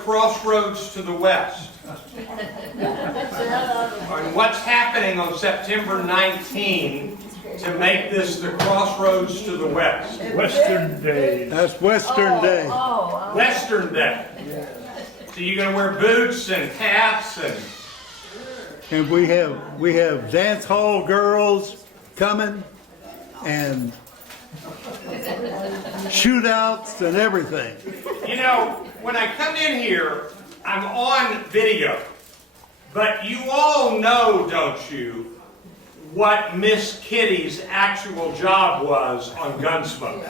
crossroads to the west. And what's happening on September 19 to make this the crossroads to the west? Western Day. That's Western Day. Western Day. So you're going to wear boots and hats And we have dance hall girls coming and shootouts and everything. You know, when I come in here, I'm on video. But you all know, don't you, what Miss Kitty's actual job was on Gunsmoke?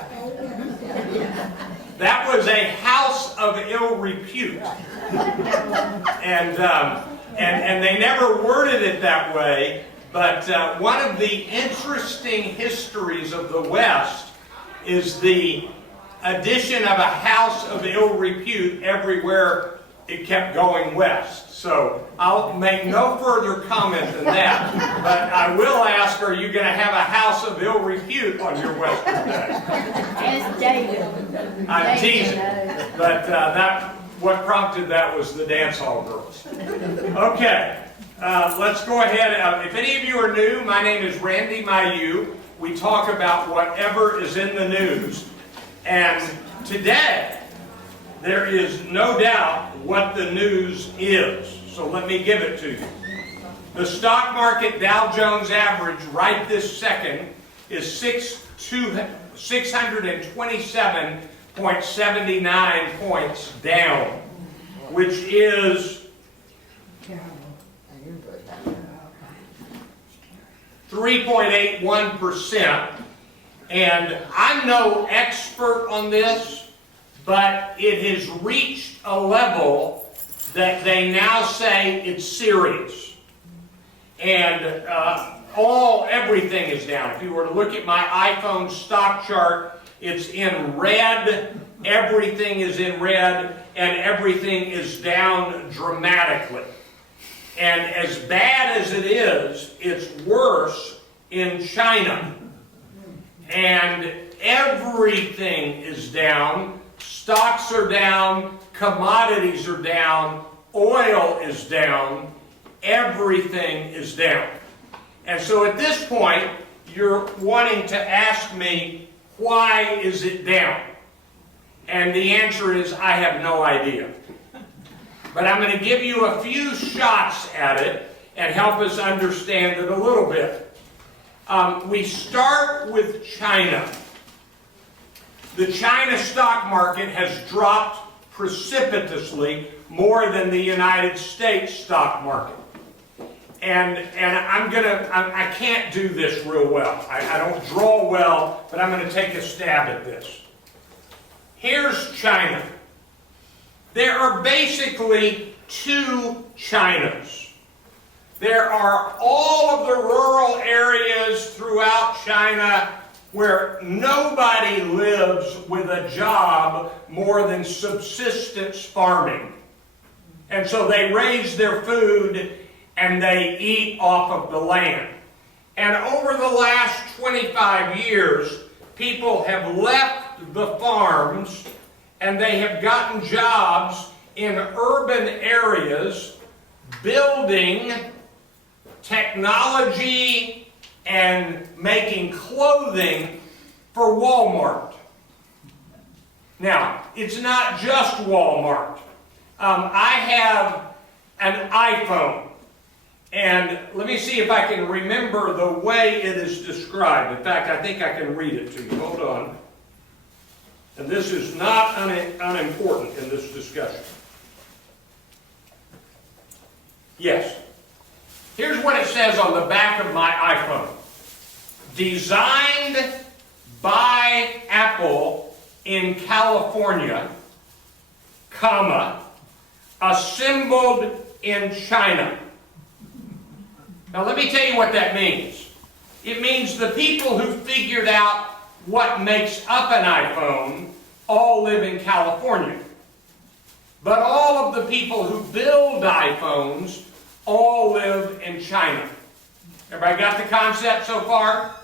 That was a house of ill repute. And they never worded it that way, but one of the interesting histories of the West is the addition of a house of ill repute everywhere it kept going west. So I'll make no further comment than that, but I will ask, are you going to have a house of ill repute on your Western Day? Ask David. I'm teasing, but what prompted that was the dance hall girls. Okay, let's go ahead. If any of you are new, my name is Randy Mayeau. We talk about whatever is in the news, and today there is no doubt what the news is, so let me give it to you. The stock market Dow Jones average right this second is 627.79 points down, which is 3.81%. And I'm no expert on this, but it has reached a level that they now say it's serious. And everything is down. If you were to look at my iPhone stock chart, it's in red, everything is in red, and everything is down dramatically. And as bad as it is, it's worse in China. And everything is down. Stocks are down, commodities are down, oil is down, everything is down. And so at this point, you're wanting to ask me, why is it down? And the answer is, I have no idea. But I'm going to give you a few shots at it and help us understand it a little bit. We start with China. The China stock market has dropped precipitously more than the United States stock market. And I can't do this real well. I don't draw well, but I'm going to take a stab at this. Here's China. There are basically two Chinas. There are all of the rural areas throughout China where nobody lives with a job more than subsistence farming. And so they raise their food and they eat off of the land. And over the last 25 years, people have left the farms and they have gotten jobs in urban areas building technology and making clothing for Walmart. Now, it's not just Walmart. I have an iPhone, and let me see if I can remember the way it is described. In fact, I think I can read it to you. Hold on. And this is not unimportant in this discussion. Yes. Here's what it says on the back of my iPhone. Designed by Apple in California, comma, assembled in China. Now let me tell you what that means. It means the people who figured out what makes up an iPhone all live in California. But all of the people who build iPhones all live in China. Everybody got the concept so far?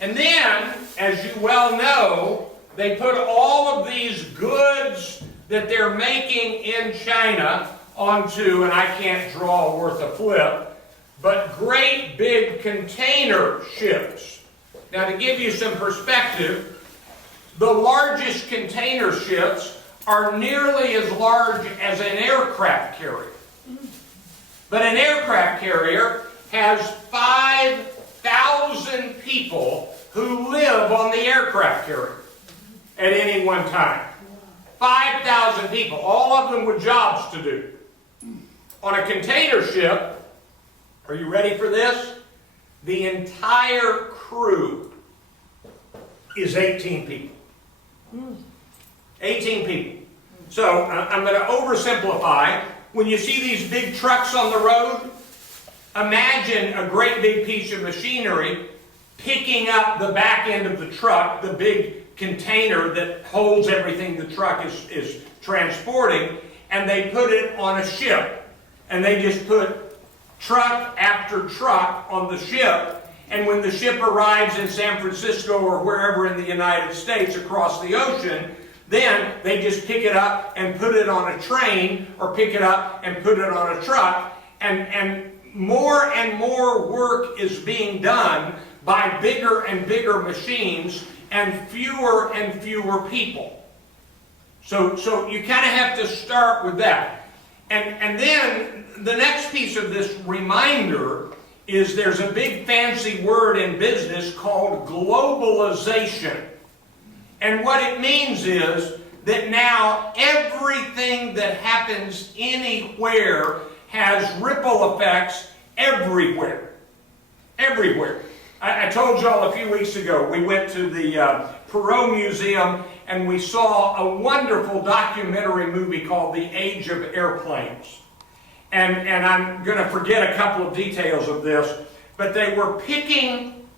And then, as you well know, they put all of these goods that they're making in China onto, and I can't draw worth a flip, but great big container ships. Now, to give you some perspective, the largest container ships are nearly as large as an aircraft carrier. But an aircraft carrier has 5,000 people who live on the aircraft carrier at any one time. 5,000 people, all of them with jobs to do. On a container ship, are you ready for this? The entire crew is 18 people. 18 people. So I'm going to oversimplify. When you see these big trucks on the road, imagine a great big piece of machinery picking up the back end of the truck, the big container that holds everything the truck is transporting, and they put it on a ship. And they just put truck after truck on the ship. And when the ship arrives in San Francisco or wherever in the United States across the ocean, then they just pick it up and put it on a train or pick it up and put it on a truck. And more work is being done by bigger and bigger machines and fewer people. So you kind of have to start with that. And then the next piece of this reminder is there's a big fancy word in business called globalization. And what it means is that now everything that happens anywhere has ripple effects everywhere. Everywhere. I told y'all a few weeks ago, we went to the Perot Museum and we saw a wonderful documentary movie called The Age of Airplanes. And I'm going to forget a couple of details of this, but they were picking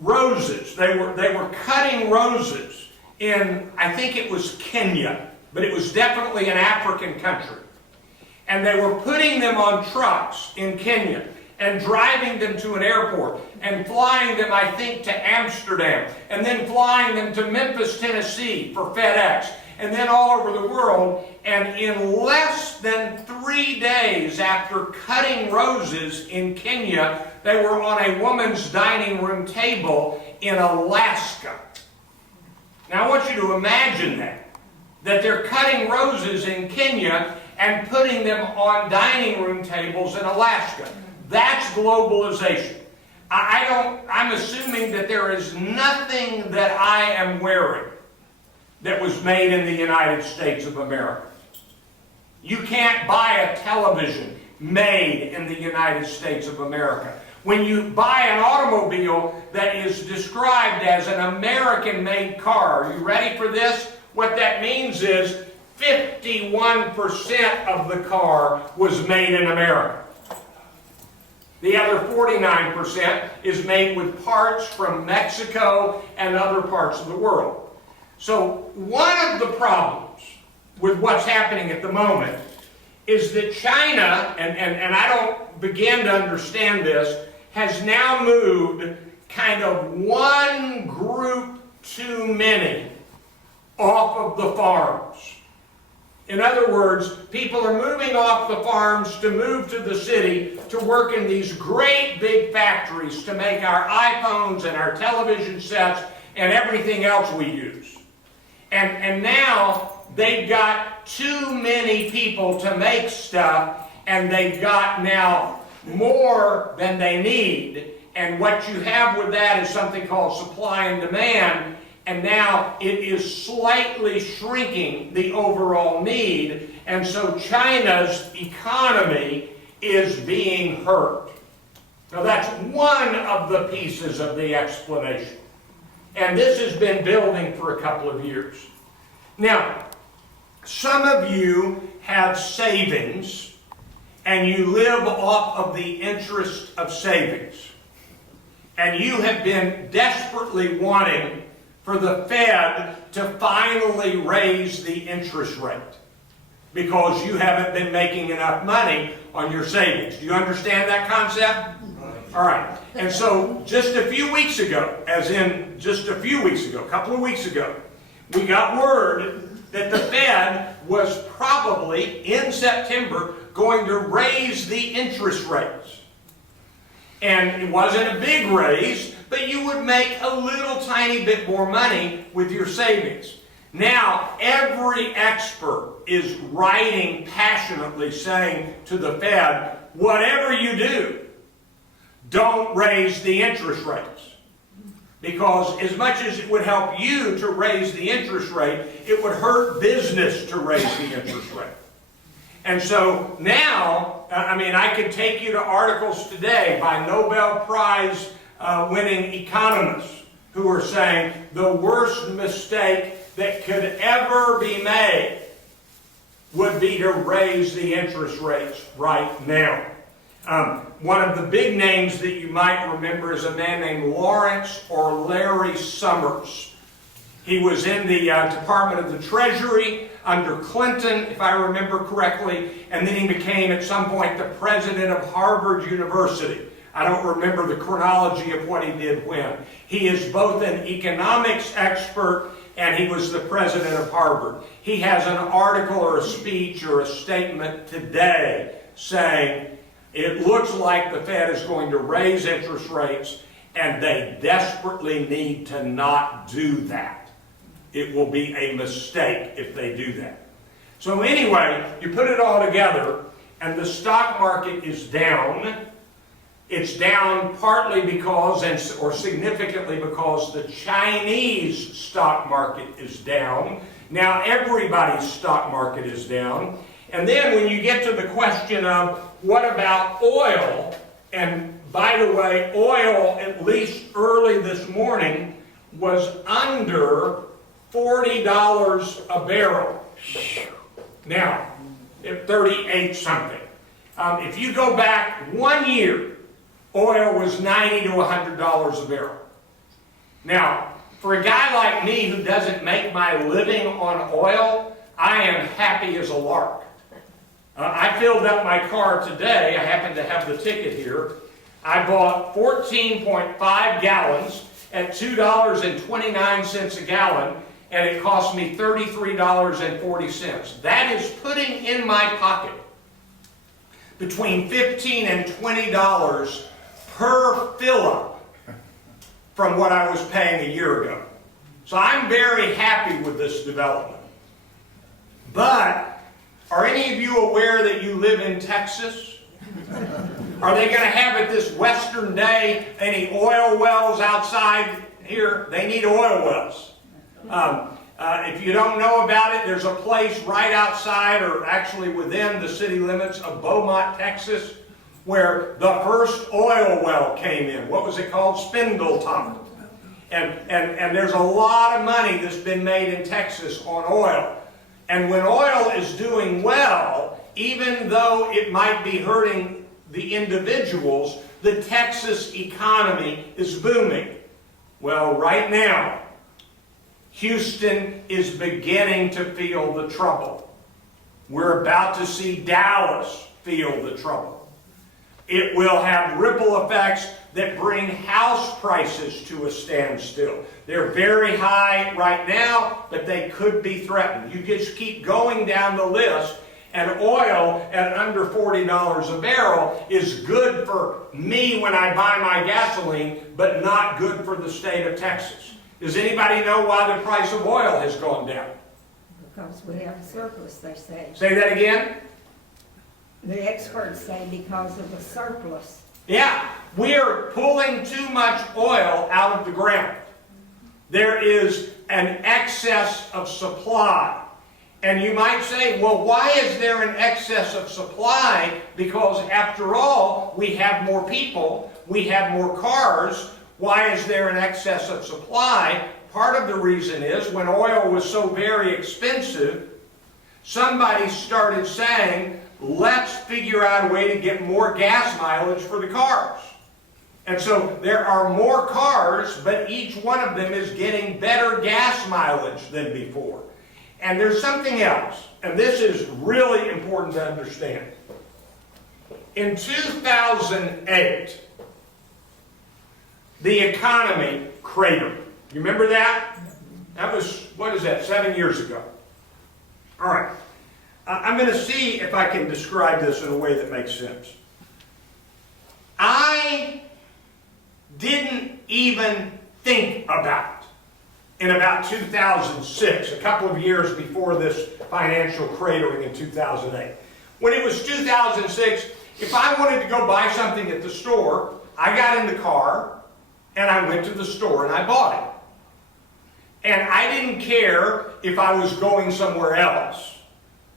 roses. They were cutting roses in, I think it was Kenya, but it was definitely an African country. And they were putting them on trucks in Kenya and driving them to an airport and flying them, I think, to Amsterdam, and then flying them to Memphis, Tennessee for FedEx, and then all over the world. And in less than 3 days after cutting roses in Kenya, they were on a woman's dining room table in Alaska. Now I want you to imagine that they're cutting roses in Kenya and putting them on dining room tables in Alaska. That's globalization. I'm assuming that there is nothing that I am wearing that was made in the United States of America. You can't buy a television made in the United States of America. When you buy an automobile that is described as an American-made car, are you ready for this? What that means is 51% of the car was made in America. The other 49% is made with parts from Mexico and other parts of the world. So one of the problems with what's happening at the moment is that China, and I don't begin to understand this, has now moved kind of one group too many off of the farms. In other words, people are moving off the farms to move to the city to work in these great big factories to make our iPhones and our television sets and everything else we use. And now they've got too many people to make stuff, and they've got now more than they need. And what you have with that is something called supply and demand. And now it is slightly shrinking the overall need. And so China's economy is being hurt. Now that's one of the pieces of the explanation. And this has been building for a couple of years. Now, some of you have savings and you live off of the interest of savings. And you have been desperately wanting for the Fed to finally raise the interest rate because you haven't been making enough money on your savings. Do you understand that concept? All right. And so just a few weeks ago, a couple of weeks ago, we got word that the Fed was probably, in September, going to raise the interest rates. And it wasn't a big raise, but you would make a little tiny bit more money with your savings. Now, every expert is writing passionately saying to the Fed, whatever you do, don't raise the interest rates. Because as much as it would help you to raise the interest rate, it would hurt business to raise the interest rate. And so now, I could take you to articles today by Nobel Prize winning economists who are saying the worst mistake that could ever be made would be to raise the interest rates right now. One of the big names that you might remember is a man named Lawrence or Larry Summers. He was in the Department of the Treasury under Clinton, if I remember correctly, and then he became at some point the president of Harvard University. I don't remember the chronology of what he did when. He is both an economics expert and he was the president of Harvard. He has an article or a speech or a statement today saying it looks like the Fed is going to raise interest rates and they desperately need to not do that. It will be a mistake if they do that. So anyway, you put it all together and the stock market is down. It's down partly because, or significantly because, the Chinese stock market is down. Now everybody's stock market is down. And then when you get to the question of what about oil, and by the way, oil, at least early this morning, was under $40 a barrel. Now, at 38 something. If you go back 1 year, oil was $90 to $100 a barrel. Now, for a guy like me who doesn't make my living on oil, I am happy as a lark. I filled up my car today. I happen to have the ticket here. I bought 14.5 gallons at $2.29 a gallon, and it cost me $33.40. That is putting in my pocket between $15 and $20 per fill-up from what I was paying a year ago. So I'm very happy with this development. But are any of you aware that you live in Texas? Are they going to have it this Western day any oil wells outside here? They need oil wells. If you don't know about it, there's a place right outside, or actually within the city limits of Beaumont, Texas, where the first oil well came in. What was it called? Spindletop. And there's a lot of money that's been made in Texas on oil. And when oil is doing well, even though it might be hurting the individuals, the Texas economy is booming. Well, right now, Houston is beginning to feel the trouble. We're about to see Dallas feel the trouble. It will have ripple effects that bring house prices to a standstill. They're very high right now, but they could be threatened. You just keep going down the list, and oil at under $40 a barrel is good for me when I buy my gasoline, but not good for the state of Texas. Does anybody know why the price of oil has gone down? Because we have a surplus, they say. Say that again? The experts say because of the surplus. Yeah, we are pulling too much oil out of the ground. There is an excess of supply. And you might say, well, why is there an excess of supply? Because after all, we have more people, we have more cars. Why is there an excess of supply? Part of the reason is when oil was so very expensive, somebody started saying, let's figure out a way to get more gas mileage for the cars. And so there are more cars, but each one of them is getting better gas mileage than before. And there's something else, and this is really important to understand. In 2008, the economy cratered. You remember that? That was, what is that, 7 years ago. All right. I'm going to see if I can describe this in a way that makes sense. I didn't even think about it in about 2006, a couple of years before this financial cratering in 2008. When it was 2006, if I wanted to go buy something at the store, I got in the car and I went to the store and I bought it. And I didn't care if I was going somewhere else.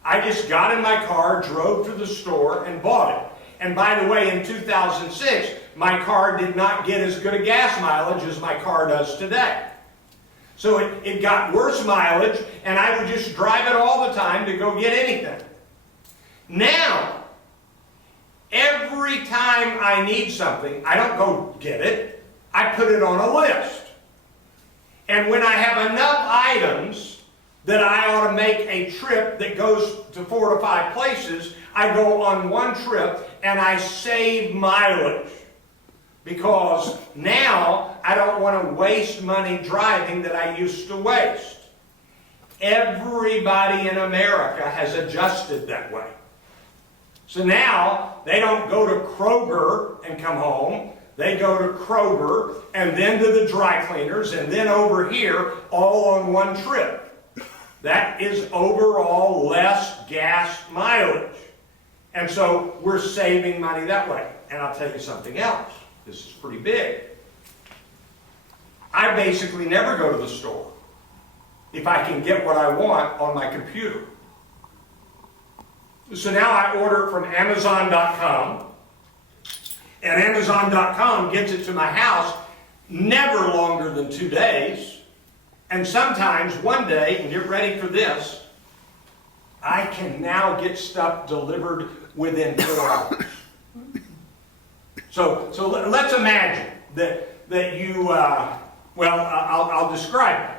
I just got in my car, drove to the store, and bought it. And by the way, in 2006, my car did not get as good a gas mileage as my car does today. So it got worse mileage, and I would just drive it all the time to go get anything. Now, every time I need something, I don't go get it. I put it on a list. And when I have enough items that I ought to make a trip that goes to 4 to 5 places, I go on one trip and I save mileage. Because now I don't want to waste money driving that I used to waste. Everybody in America has adjusted that way. So now they don't go to Kroger and come home. They go to Kroger and then to the dry cleaners and then over here all on one trip. That is overall less gas mileage. And so we're saving money that way. And I'll tell you something else. This is pretty big. I basically never go to the store if I can get what I want on my computer. So now I order it from Amazon.com, and Amazon.com gets it to my house never longer than 2 days. And sometimes one day, and get ready for this, I can now get stuff delivered within 4 hours. So let's imagine that you, I'll describe it.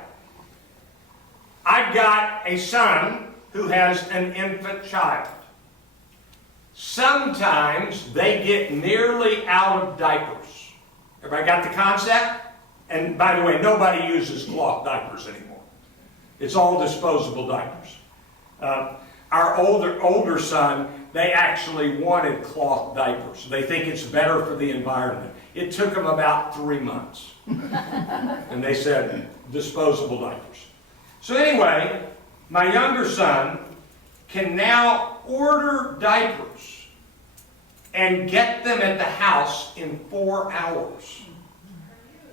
I've got a son who has an infant child. Sometimes they get nearly out of diapers. Everybody got the concept? And by the way, nobody uses cloth diapers anymore. It's all disposable diapers. Our older son, they actually wanted cloth diapers. They think it's better for the environment. It took them about 3 months. And they said, disposable diapers. So anyway, my younger son can now order diapers and get them at the house in 4 hours.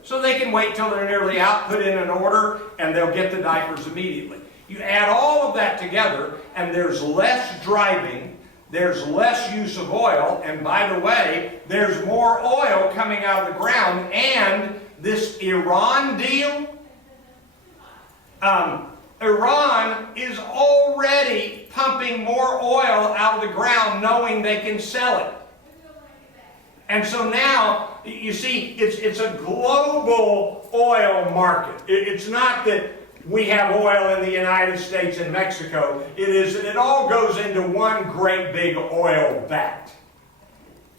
So they can wait till they're nearly out, put in an order, and they'll get the diapers immediately. You add all of that together, and there's less driving, there's less use of oil, and by the way, there's more oil coming out of the ground, and this Iran deal, Iran is already pumping more oil out of the ground knowing they can sell it. And so now, you see, it's a global oil market. It's not that we have oil in the United States and Mexico. It is that it all goes into one great big oil vat.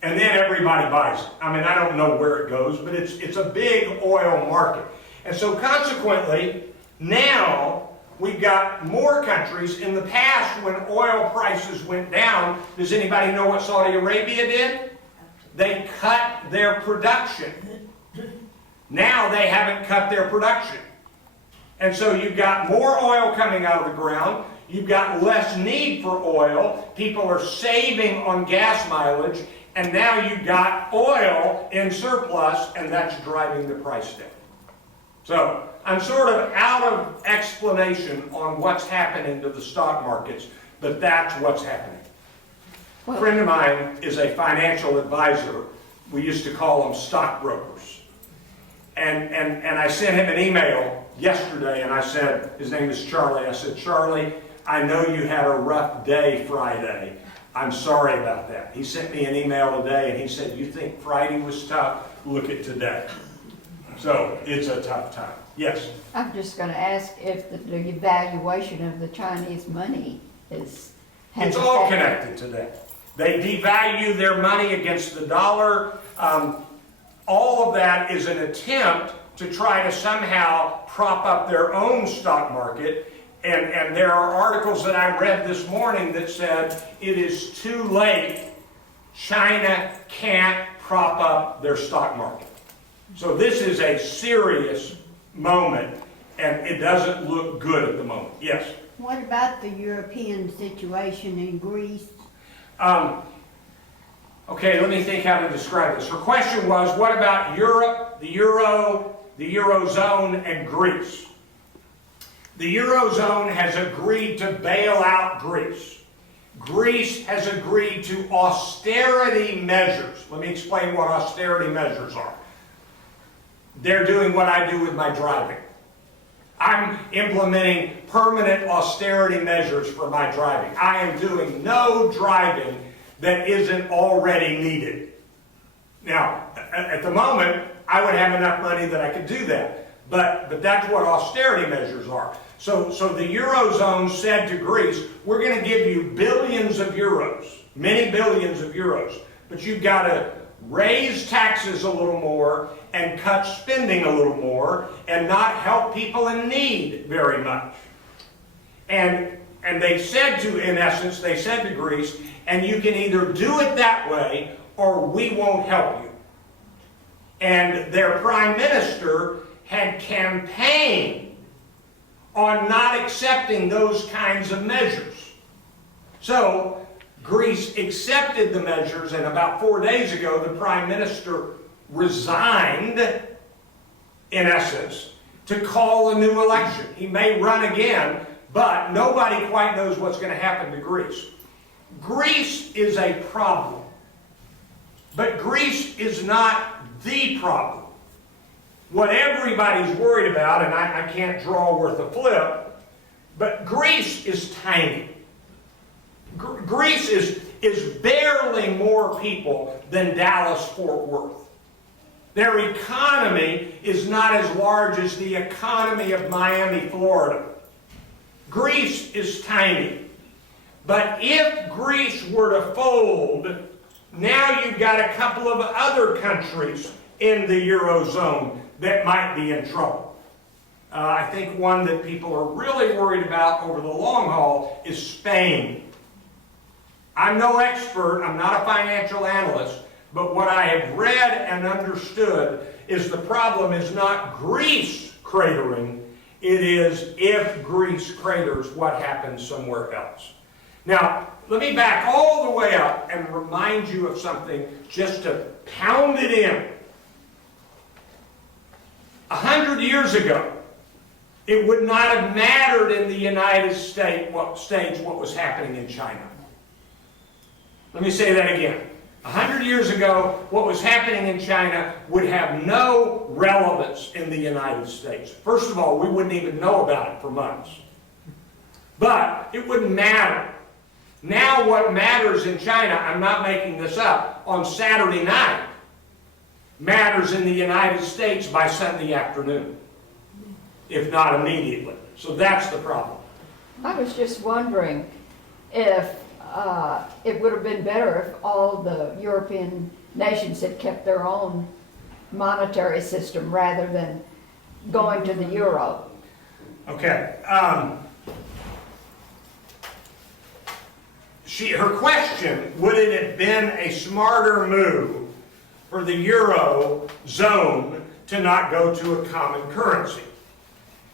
And then everybody buys it. I mean, I don't know where it goes, but it's a big oil market. And so consequently, now we've got more countries. In the past, when oil prices went down, does anybody know what Saudi Arabia did? They cut their production. Now they haven't cut their production. And so you've got more oil coming out of the ground. You've got less need for oil. People are saving on gas mileage. And now you've got oil in surplus, and that's driving the price down. So I'm sort of out of explanation on what's happening to the stock markets, but that's what's happening. A friend of mine is a financial advisor. We used to call them stockbrokers. And I sent him an email yesterday, and I said, his name is Charlie, I said, Charlie, I know you had a rough day Friday. I'm sorry about that. He sent me an email today, and he said, you think Friday was tough? Look at today. So it's a tough time. Yes? I'm just going to ask if the evaluation of the Chinese money has It's all connected to that. They devalue their money against the dollar. All of that is an attempt to try to somehow prop up their own stock market. And there are articles that I read this morning that said it is too late. China can't prop up their stock market. So this is a serious moment, and it doesn't look good at the moment. Yes? What about the European situation in Greece? Okay, let me think how to describe this. Her question was, what about Europe, the Euro, the Eurozone, and Greece? The Eurozone has agreed to bail out Greece. Greece has agreed to austerity measures. Let me explain what austerity measures are. They're doing what I do with my driving. I'm implementing permanent austerity measures for my driving. I am doing no driving that isn't already needed. Now, at the moment, I would have enough money that I could do that. But that's what austerity measures are. So the Eurozone said to Greece, we're going to give you billions of euros, many billions of euros, but you've got to raise taxes a little more and cut spending a little more and not help people in need very much. And they said to, in essence, they said to Greece, and you can either do it that way or we won't help you. And their prime minister had campaigned on not accepting those kinds of measures. So Greece accepted the measures, and about 4 days ago the prime minister resigned, in essence, to call a new election. He may run again, but nobody quite knows what's going to happen to Greece. Greece is a problem, but Greece is not the problem. What everybody's worried about, and I can't draw worth a flip, but Greece is tiny. Greece is barely more people than Dallas-Fort Worth. Their economy is not as large as the economy of Miami, Florida. Greece is tiny. But if Greece were to fold, now you've got a couple of other countries in the Eurozone that might be in trouble. I think one that people are really worried about over the long haul is Spain. I'm no expert, I'm not a financial analyst, but what I have read and understood is the problem is not Greece cratering, it is if Greece craters, what happens somewhere else. Now, let me back all the way up and remind you of something just to pound it in. 100 years ago, it would not have mattered in the United States what was happening in China. Let me say that again. 100 years ago, what was happening in China would have no relevance in the United States. First of all, we wouldn't even know about it for months. But it wouldn't matter. Now what matters in China, I'm not making this up, on Saturday night, matters in the United States by Sunday afternoon, if not immediately. So that's the problem. I was just wondering if it would have been better if all the European nations had kept their own monetary system rather than going to the euro. Okay. Her question, would it have been a smarter move for the Eurozone to not go to a common currency?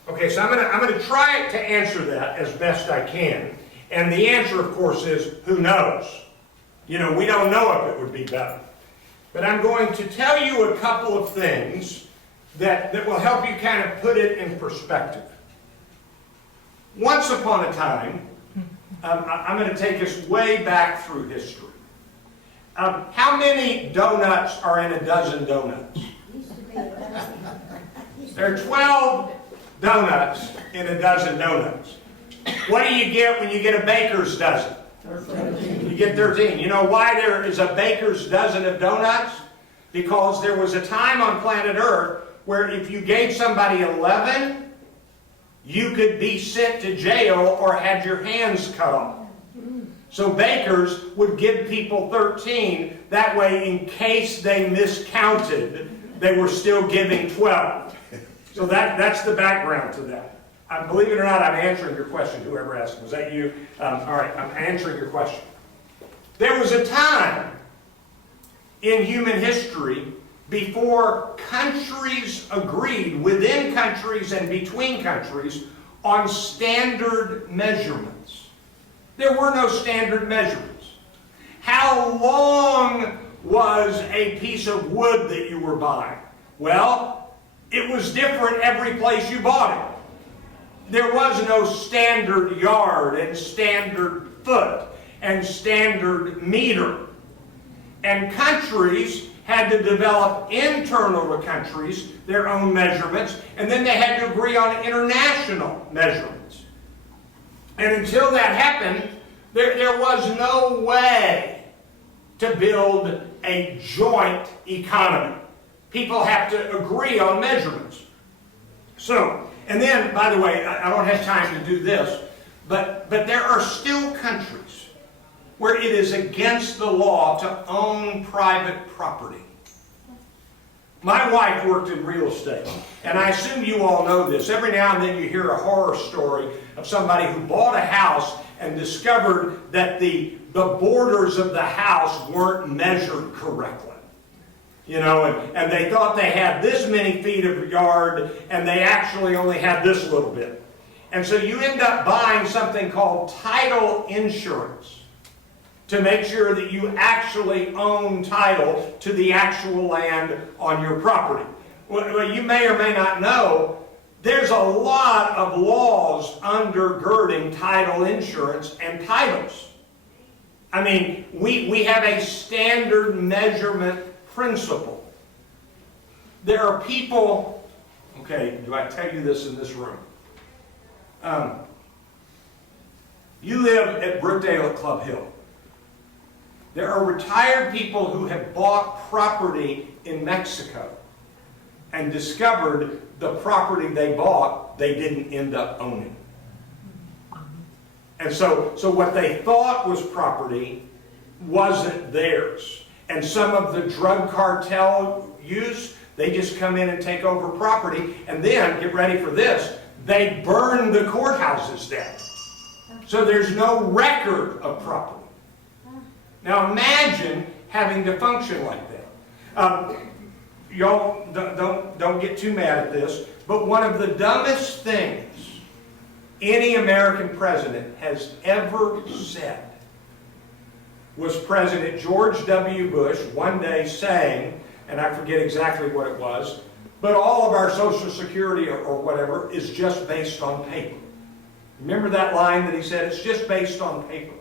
Okay, so I'm going to try to answer that as best I can. And the answer, of course, is who knows? You know, we don't know if it would be better. But I'm going to tell you a couple of things that will help you kind of put it in perspective. Once upon a time, I'm going to take us way back through history. How many donuts are in a dozen donuts? There are 12 donuts in a dozen donuts. What do you get when you get a baker's dozen? 13. You get 13. You know why there is a baker's dozen of donuts? Because there was a time on planet Earth where if you gave somebody 11, you could be sent to jail or had your hands cut off. So bakers would give people 13. That way, in case they miscounted, they were still giving 12. So that's the background to that. Believe it or not, I'm answering your question, whoever asked. Was that you? All right, I'm answering your question. There was a time in human history before countries agreed, within countries and between countries, on standard measurements. There were no standard measurements. How long was a piece of wood that you were buying? Well, it was different every place you bought it. There was no standard yard and standard foot and standard meter. And countries had to develop internal to countries their own measurements, and then they had to agree on international measurements. And until that happened, there was no way to build a joint economy. People have to agree on measurements. So, and then, by the way, I don't have time to do this, but there are still countries where it is against the law to own private property. My wife worked in real estate, and I assume you all know this. Every now and then you hear a horror story of somebody who bought a house and discovered that the borders of the house weren't measured correctly. You know, and they thought they had this many feet of yard, and they actually only had this little bit. And so you end up buying something called title insurance to make sure that you actually own title to the actual land on your property. Well, you may or may not know, there's a lot of laws undergirding title insurance and titles. I mean, we have a standard measurement principle. There are people, okay, do I tell you this in this room? You live at Brookdale Club Hill. There are retired people who have bought property in Mexico and discovered the property they bought, they didn't end up owning. And so what they thought was property wasn't theirs. And some of the drug cartel use, they just come in and take over property, and then, get ready for this, they burn the courthouses down. So there's no record of property. Now imagine having to function like that. Y'all don't get too mad at this, but one of the dumbest things any American president has ever said was President George W. Bush one day saying, and I forget exactly what it was, but all of our Social Security or whatever is just based on paper. Remember that line that he said, it's just based on paper?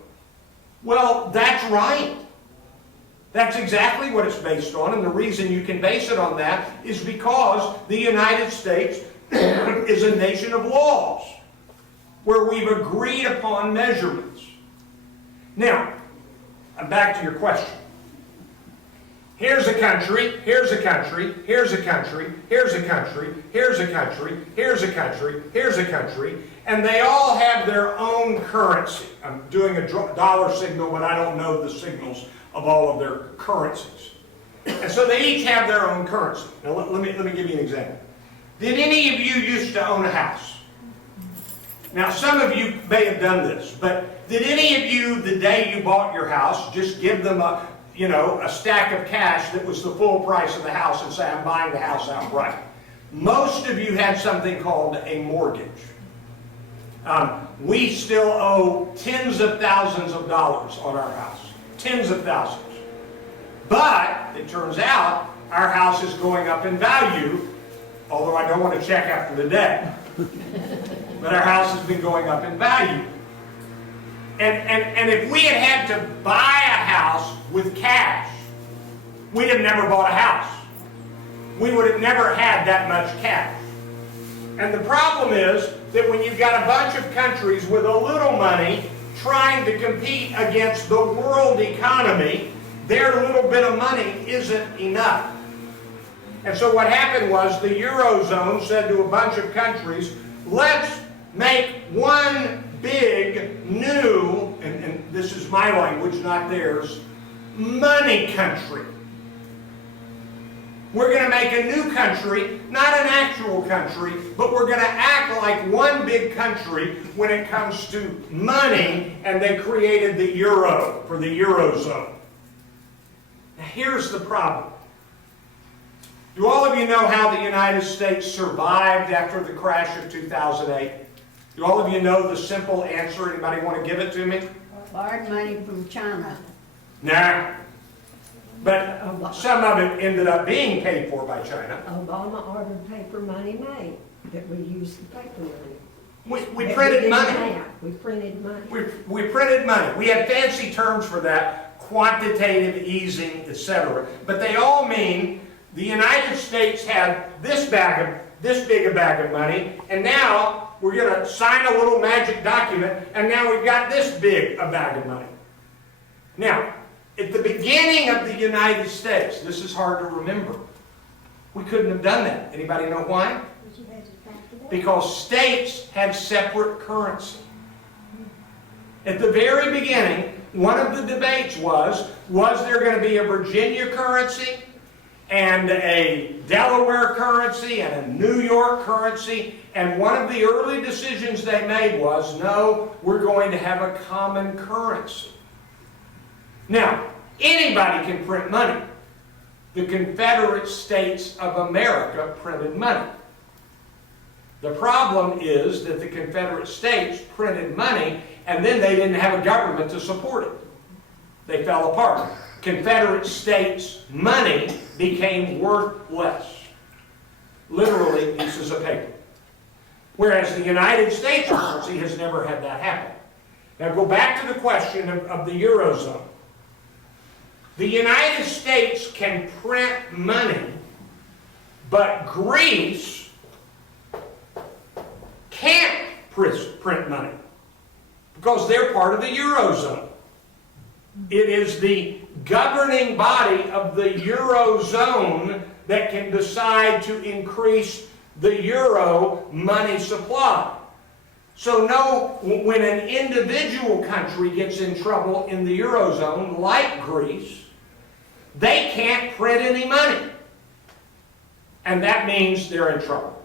Well, that's right. That's exactly what it's based on, and the reason you can base it on that is because the United States is a nation of laws, where we've agreed upon measurements. Now, back to your question. Here's a country, here's a country, here's a country, here's a country, here's a country, here's a country, here's a country, and they all have their own currency. I'm doing a dollar signal, but I don't know the signals of all of their currencies. And so they each have their own currency. Now let me give you an example. Did any of you used to own a house? Now some of you may have done this, but did any of you, the day you bought your house, just give them a stack of cash that was the full price of the house and say, I'm buying the house outright? Most of you had something called a mortgage. We still owe tens of thousands of dollars on our house. Tens of thousands. But it turns out our house is going up in value, although I don't want to check after the day. But our house has been going up in value. And if we had had to buy a house with cash, we'd have never bought a house. We would have never had that much cash. And the problem is that when you've got a bunch of countries with a little money trying to compete against the world economy, their little bit of money isn't enough. And so what happened was the Eurozone said to a bunch of countries, let's make one big, new, and this is my language, not theirs, money country. We're going to make a new country, not an actual country, but we're going to act like one big country when it comes to money, and they created the euro for the Eurozone. Now here's the problem. Do all of you know how the United States survived after the crash of 2008? Do all of you know the simple answer? Anybody want to give it to me? Borrowed money from China. Nah. But some of it ended up being paid for by China. Obama ordered paper money made, that we used the paper money. We That printed didn't money. have. We printed money. We printed money. We had fancy terms for that, quantitative easing, etc. But they all mean the United States had this big a bag of money, and now we're going to sign a little magic document, and now we've got this big a bag of money. Now, at the beginning of the United States, this is hard to remember. We couldn't have done that. Anybody know why? Because states had separate currency. At the very beginning, one of the debates was there going to be a Virginia currency and a Delaware currency and a New York currency? And one of the early decisions they made was, no, we're going to have a common currency. Now, anybody can print money. The Confederate States of America printed money. The problem is that the Confederate States printed money, and then they didn't have a government to support it. They fell apart. Confederate States money became worth less. Literally pieces of paper. Whereas the United States currency has never had that happen. Now go back to the question of the Eurozone. The United States can print money, but Greece can't print money because they're part of the Eurozone. It is the governing body of the Eurozone that can decide to increase the euro money supply. So no, when an individual country gets in trouble in the Eurozone, like Greece, they can't print any money. And that means they're in trouble.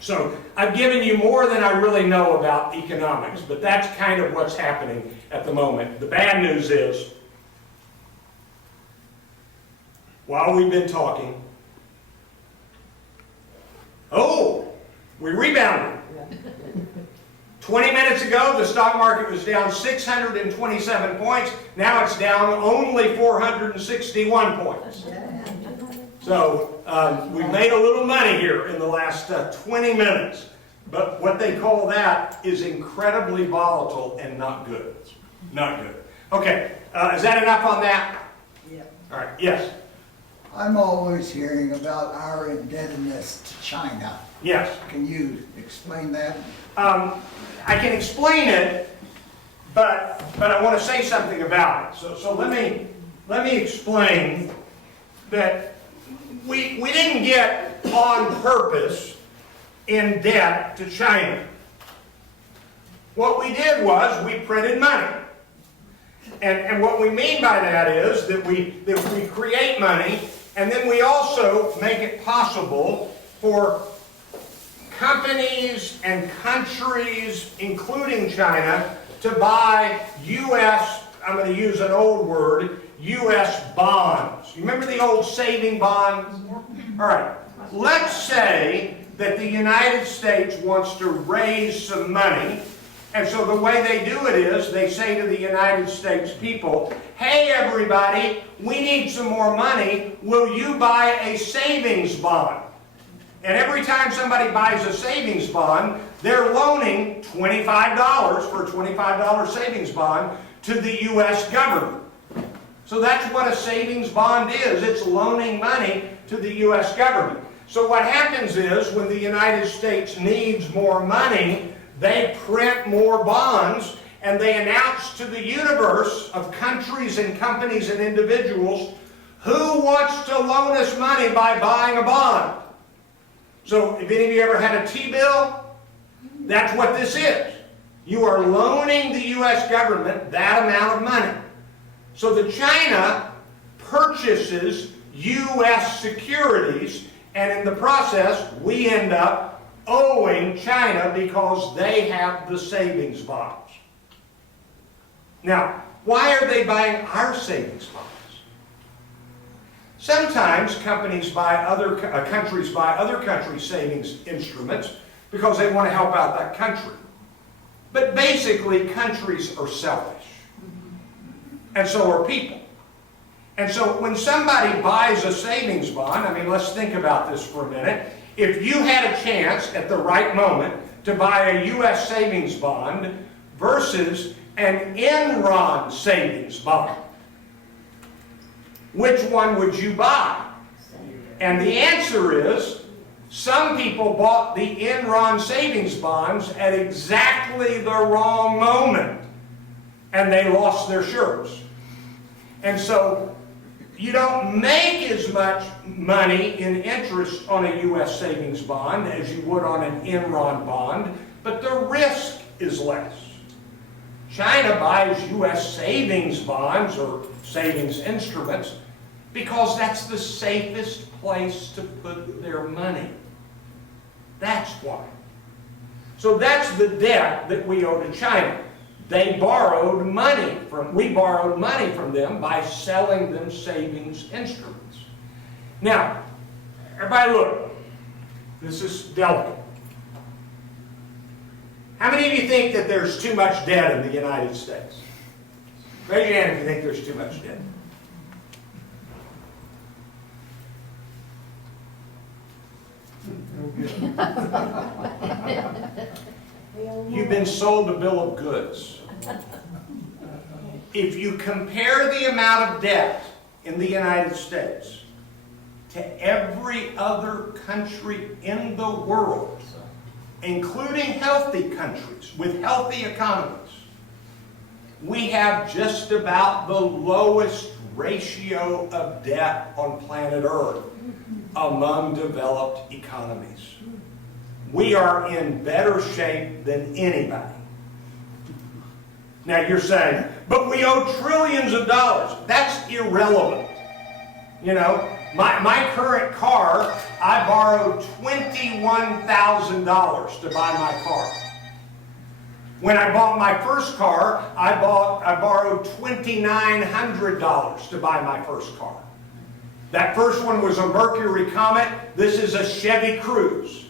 So I've given you more than I really know about economics, but that's kind of what's happening at the moment. The bad news is, while we've been talking, we rebounded. 20 minutes ago, the stock market was down 627 points. Now it's down only 461 points. So we've made a little money here in the last 20 minutes. But what they call that is incredibly volatile and not good. Not good. Okay, is that enough on that? Yeah. All right, yes. I'm always hearing about our indebtedness to China. Yes. Can you explain that? I can explain it, but I want to say something about it. So let me explain that we didn't get on purpose in debt to China. What we did was we printed money. And what we mean by that is that we create money, and then we also make it possible for companies and countries, including China, to buy U.S., I'm going to use an old word, U.S. bonds. You remember the old saving bonds? All right. Let's say that the United States wants to raise some money, and so the way they do it is they say to the United States people, hey everybody, we need some more money, will you buy a savings bond? And every time somebody buys a savings bond, they're loaning $25 for a $25 savings bond to the U.S. government. So that's what a savings bond is. It's loaning money to the U.S. government. So what happens is when the United States needs more money, they print more bonds and they announce to the universe of countries and companies and individuals who wants to loan us money by buying a bond. So, if any of you ever had a T-bill, that's what this is. You are loaning the U.S. government that amount of money. So that China purchases U.S. securities, and in the process, we end up owing China because they have the savings bonds. Now, why are they buying our savings bonds? Sometimes countries buy other countries' savings instruments because they want to help out that country. But basically, countries are selfish. And so are people. And so when somebody buys a savings bond, I mean, let's think about this for a minute. If you had a chance at the right moment to buy a U.S. savings bond versus an Enron savings bond, which one would you buy? And the answer is, some people bought the Enron savings bonds at exactly the wrong moment, and they lost their shirts. And so you don't make as much money in interest on a U.S. savings bond as you would on an Enron bond, but the risk is less. China buys U.S. savings bonds or savings instruments because that's the safest place to put their money. That's why. So that's the debt that we owe to China. We borrowed money from them by selling them savings instruments. Now, everybody look, this is delicate. How many of you think that there's too much debt in the United States? Raise your hand if you think there's too much debt. You've been sold a bill of goods. If you compare the amount of debt in the United States to every other country in the world, including healthy countries with healthy economies, we have just about the lowest ratio of debt on planet Earth among developed economies. We are in better shape than anybody. Now you're saying, but we owe trillions of dollars. That's irrelevant. You know, my current car, I borrowed $21,000 to buy my car. When I bought my first car, I borrowed $2,900 to buy my first car. That first one was a Mercury Comet. This is a Chevy Cruze.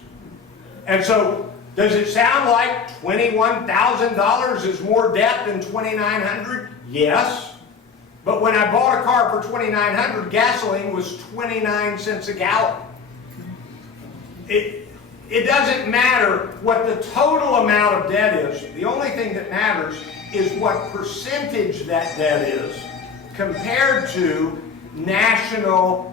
And so, does it sound like $21,000 is more debt than $2,900? Yes. But when I bought a car for $2,900, gasoline was 29 cents a gallon. It doesn't matter what the total amount of debt is. The only thing that matters is what percentage that debt is compared to national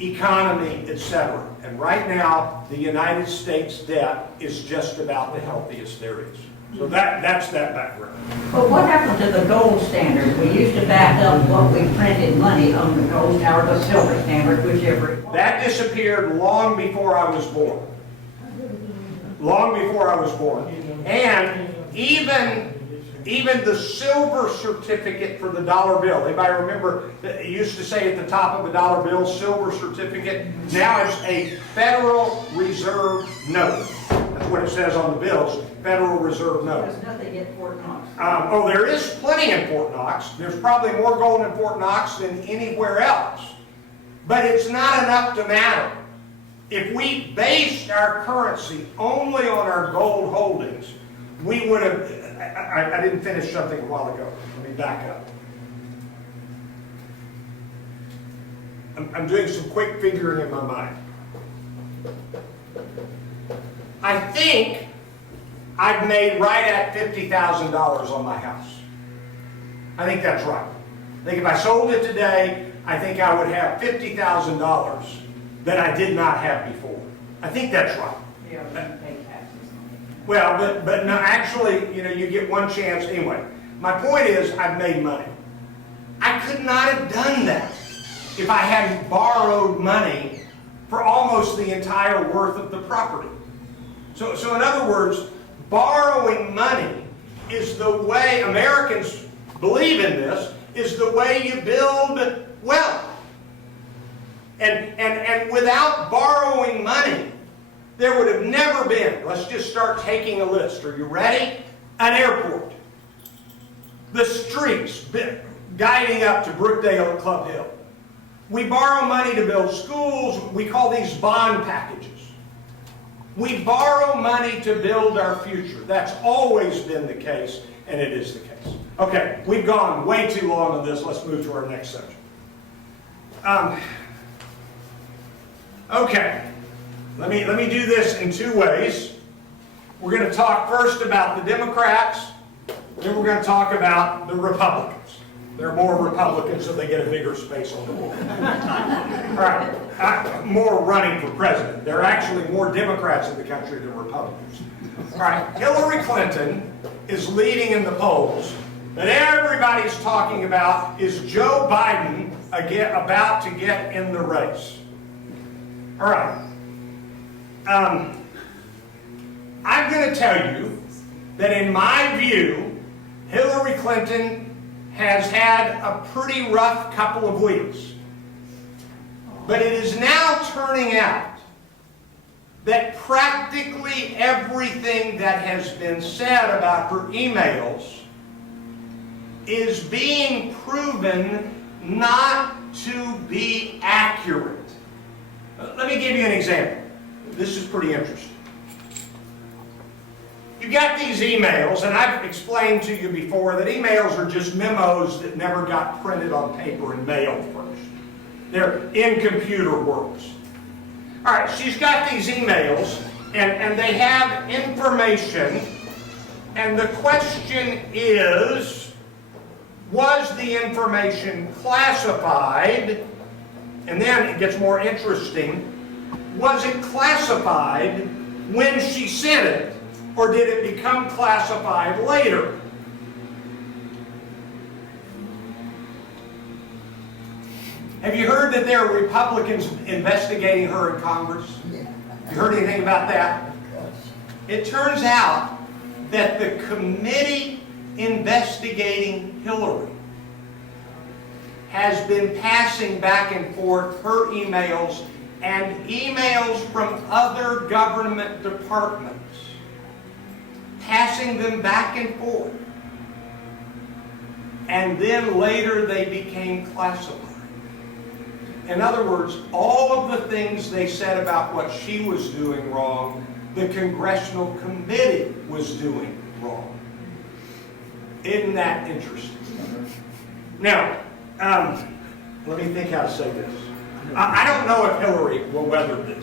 economy, etc. And right now, the United States debt is just about the healthiest there is. So that's that background. But what happened to the gold standard? We used to back up what we printed money on the gold or the silver standard, whichever it was. That disappeared long before I was born. Long before I was born. And even the silver certificate for the dollar bill. Anybody remember that it used to say at the top of the dollar bill, silver certificate? Now it's a Federal Reserve note. That's what it says on the bills, Federal Reserve note. There's nothing at Fort Knox. There is plenty in Fort Knox. There's probably more gold in Fort Knox than anywhere else. But it's not enough to matter. If we based our currency only on our gold holdings, we would have... I didn't finish something a while ago. Let me back up. I'm doing some quick figuring in my mind. I think I've made right at $50,000 on my house. I think that's right. I think if I sold it today, I think I would have $50,000 that I did not have before. I think that's right. Yeah, we pay taxes on it. Well, but no, actually, you know, you get one chance anyway. My point is, I've made money. I could not have done that if I hadn't borrowed money for almost the entire worth of the property. So in other words, borrowing money is the way, Americans believe in this, is the way you build wealth. And without borrowing money, there would have never been, let's just start taking a list. Are you ready? An airport. The streets guiding up to Brookdale Club Hill. We borrow money to build schools. We call these bond packages. We borrow money to build our future. That's always been the case, and it is the case. Okay, we've gone way too long on this. Let's move to our next subject. Okay, let me do this in two ways. We're going to talk first about the Democrats, then we're going to talk about the Republicans. There are more Republicans, so they get a bigger space on the board. All right, more running for president. There are actually more Democrats in the country than Republicans. All right, Hillary Clinton is leading in the polls, but everybody's talking about is Joe Biden about to get in the race. All right. I'm going to tell you that in my view, Hillary Clinton has had a pretty rough couple of weeks. But it is now turning out that practically everything that has been said about her emails is being proven not to be accurate. Let me give you an example. This is pretty interesting. You got these emails, and I've explained to you before that emails are just memos that never got printed on paper and mailed first. They're in computer worlds. All right, she's got these emails, and they have information, and the question is, was the information classified? And then it gets more interesting. Was it classified when she sent it, or did it become classified later? Have you heard that there are Republicans investigating her in Congress? You heard anything about that? It turns out that the committee investigating Hillary has been passing back and forth her emails and emails from other government departments, passing them back and forth. And then later they became classified. In other words, all of the things they said about what she was doing wrong, the Congressional Committee was doing wrong. Isn't that interesting? Now, let me think how to say this. I don't know if Hillary will weather this.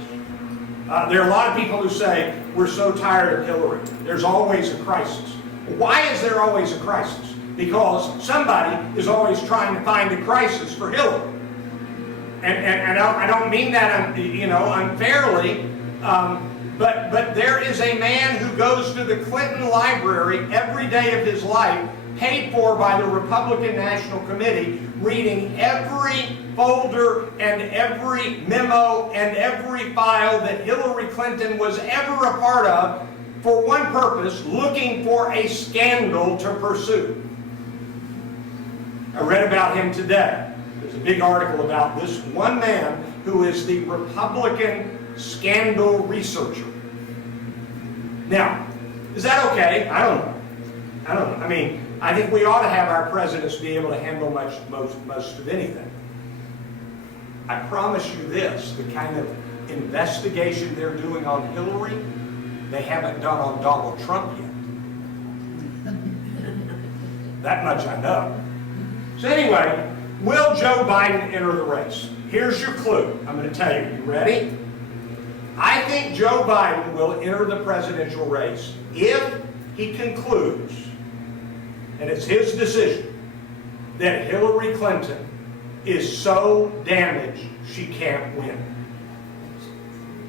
There are a lot of people who say, we're so tired of Hillary. There's always a crisis. Why is there always a crisis? Because somebody is always trying to find a crisis for Hillary. And I don't mean that unfairly, but there is a man who goes to the Clinton Library every day of his life, paid for by the Republican National Committee, reading every folder and every memo and every file that Hillary Clinton was ever a part of for one purpose, looking for a scandal to pursue. I read about him today. There's a big article about this one man who is the Republican scandal researcher. Now, is that okay? I don't know. I mean, I think we ought to have our presidents be able to handle most of anything. I promise you this, the kind of investigation they're doing on Hillary, they haven't done on Donald Trump yet. That much I know. So anyway, will Joe Biden enter the race? Here's your clue. I'm going to tell you. You ready? I think Joe Biden will enter the presidential race if he concludes, and it's his decision, that Hillary Clinton is so damaged she can't win.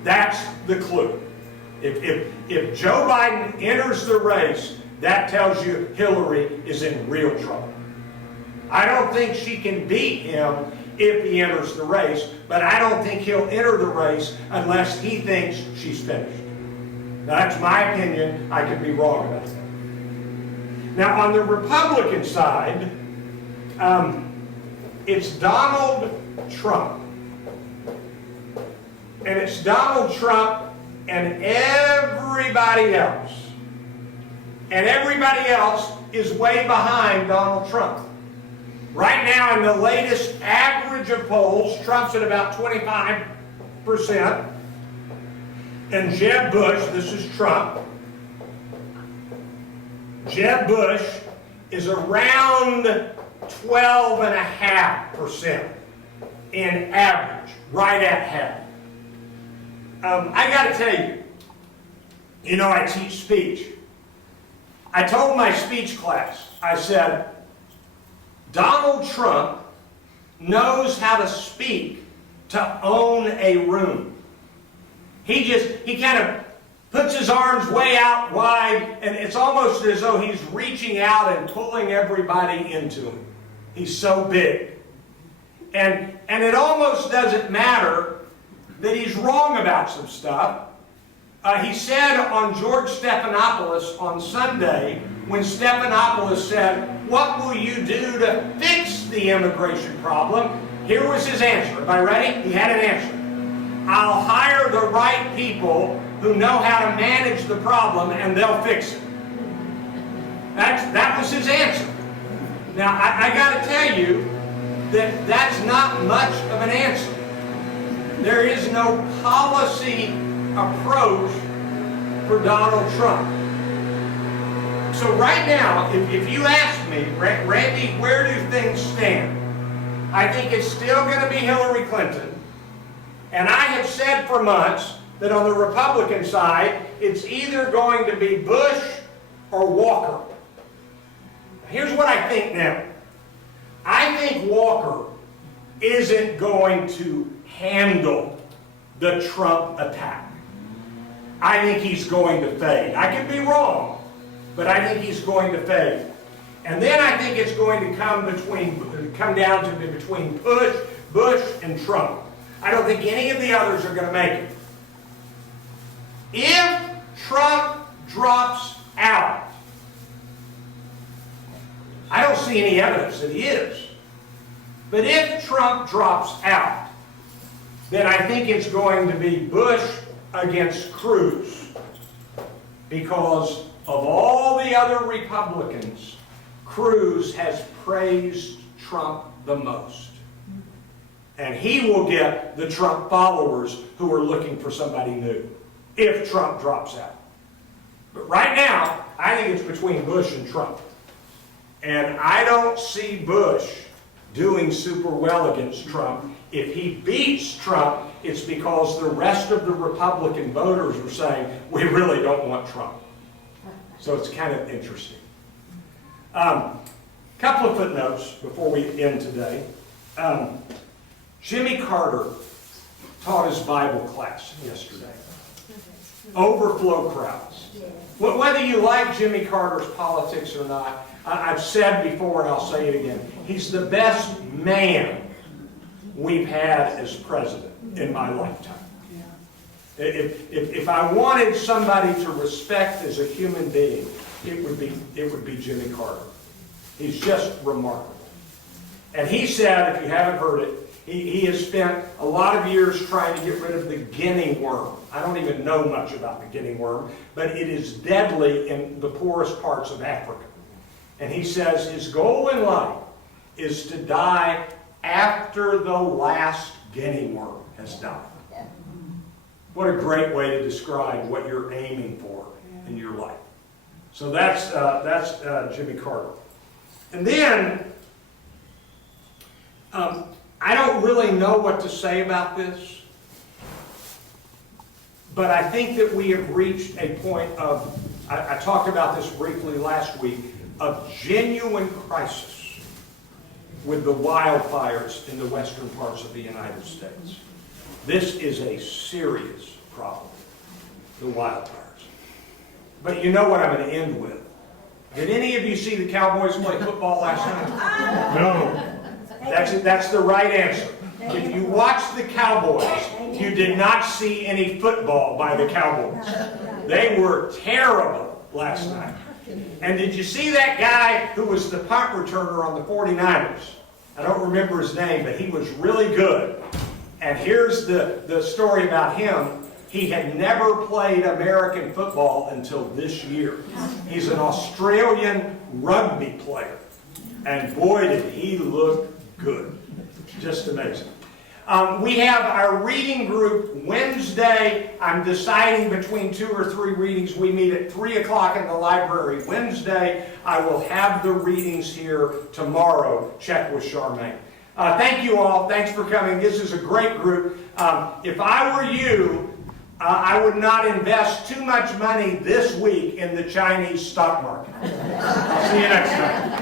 That's the clue. If Joe Biden enters the race, that tells you Hillary is in real trouble. I don't think she can beat him if he enters the race, but I don't think he'll enter the race unless he thinks she's finished. Now, that's my opinion. I could be wrong about that. Now, on the Republican side, it's Donald Trump. And it's Donald Trump and everybody else. And everybody else is way behind Donald Trump. Right now, in the latest average of polls, Trump's at about 25%. And Jeb Bush, this is Trump, Jeb Bush is around 12.5% in average, right at half. I got to tell you, you know, I teach speech. I told my speech class, I said, Donald Trump knows how to speak to own a room. He kind of puts his arms way out wide, and it's almost as though he's reaching out and pulling everybody into him. He's so big. And it almost doesn't matter that he's wrong about some stuff. He said on George Stephanopoulos on Sunday, when Stephanopoulos said, "What will you do to fix the immigration problem?" Here was his answer. Everybody ready? He had an answer. "I'll hire the right people who know how to manage the problem, and they'll fix it." That was his answer. Now, I got to tell you that that's not much of an answer. There is no policy approach for Donald Trump. So right now, if you ask me, Randy, where do things stand? I think it's still going to be Hillary Clinton. And I have said for months that on the Republican side, it's either going to be Bush or Walker. Here's what I think now. I think Walker isn't going to handle the Trump attack. I think he's going to fade. I could be wrong, but I think he's going to fade. And then I think it's going to come down to between Bush and Trump. I don't think any of the others are going to make it. If Trump drops out, I don't see any evidence that he is. But if Trump drops out, then I think it's going to be Bush against Cruz. Because of all the other Republicans, Cruz has praised Trump the most. And he will get the Trump followers who are looking for somebody new, if Trump drops out. But right now, I think it's between Bush and Trump. And I don't see Bush doing super well against Trump. If he beats Trump, it's because the rest of the Republican voters are saying, we really don't want Trump. So it's kind of interesting. Couple of footnotes before we end today. Jimmy Carter taught his Bible class yesterday. Overflow crowds. Whether you like Jimmy Carter's politics or not, I've said before and I'll say it again, he's the best man we've had as president in my lifetime. If I wanted somebody to respect as a human being, it would be Jimmy Carter. He's just remarkable. And he said, if you haven't heard it, he has spent a lot of years trying to get rid of the guinea worm. I don't even know much about the guinea worm, but it is deadly in the poorest parts of Africa. And he says his goal in life is to die after the last guinea worm has died. What a great way to describe what you're aiming for in your life. So that's Jimmy Carter. And then, I don't really know what to say about this, but I think that we have reached a point of, I talked about this briefly last week, of genuine crisis with the wildfires in the western parts of the United States. This is a serious problem, the wildfires. But you know what I'm going to end with. Did any of you see the Cowboys play football last night? No. That's the right answer. If you watched the Cowboys, you did not see any football by the Cowboys. They were terrible last night. And did you see that guy who was the punt returner on the 49ers? I don't remember his name, but he was really good. And here's the story about him. He had never played American football until this year. He's an Australian rugby player. And boy, did he look good. Just amazing. We have our reading group Wednesday. I'm deciding between 2 or 3 readings. We meet at 3 o'clock in the library Wednesday. I will have the readings here tomorrow. Check with Charmaine. Thank you all. Thanks for coming. This is a great group. If I were you, I would not invest too much money this week in the Chinese stock market. I'll see you next time.